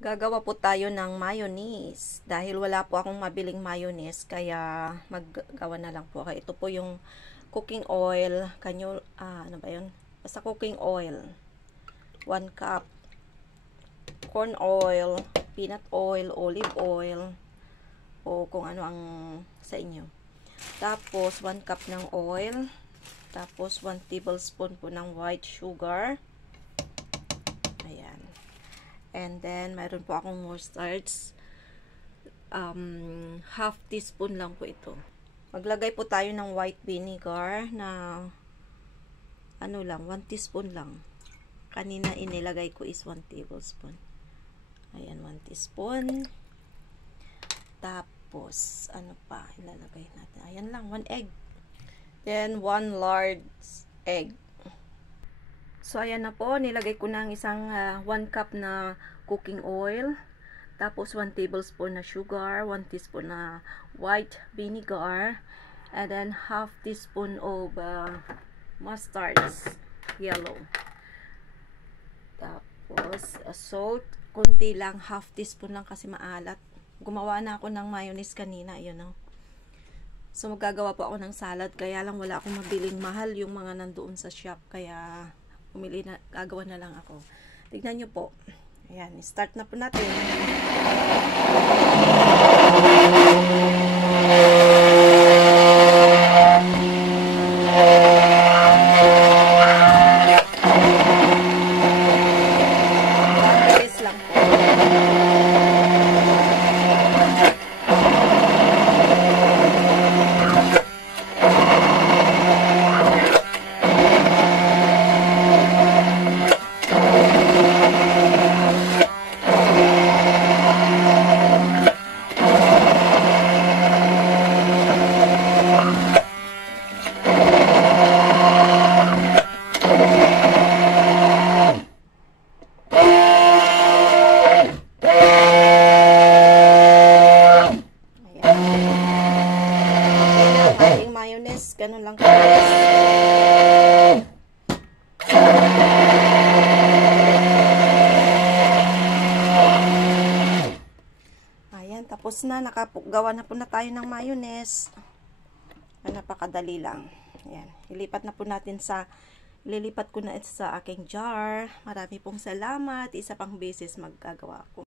Gagawa po tayo ng mayonnaise. Dahil wala po akong mabiling mayonnaise, kaya maggawa na lang po ako. Ito po yung cooking oil. Ano ba yun? Basta cooking oil. 1 cup. Corn oil, peanut oil, olive oil, o kung ano ang sa inyo. Tapos, 1 cup ng oil. Tapos, 1 tablespoon po ng white sugar. Ayan. And then, mayroon po akong mustard. Half teaspoon lang po ito. Maglagay po tayo ng white vinegar na ano lang, 1 teaspoon lang. Kanina inilagay ko is 1 tablespoon. Ayan, 1 teaspoon. Tapos, ano pa ilalagay natin? Ayan lang, 1 egg. Then, 1 large egg. So, ayan na po. Nilagay ko na ang isang 1 cup na cooking oil. Tapos, 1 tablespoon na sugar. 1 teaspoon na white vinegar. And then, half teaspoon of mustard. Yellow. Tapos, salt. Kunti lang. Half teaspoon lang kasi maalat. Gumawa na ako ng mayonnaise kanina. Ayun, no? So, magagawa po ako ng salad. Kaya lang wala akong mabiling mahal yung mga nandoon sa shop. Kaya gagawa na lang ako. Tignan nyo po. Ayan, start na po natin. Bilis lang po. Mayonnaise, ganun lang kabilis. Ayan, tapos na, nakagawa na po na tayo ng mayonnaise. Napakadali lang. Ayan, ililipat ko na ito sa aking jar. Marami pong salamat. Isa pang beses maggagawa ko.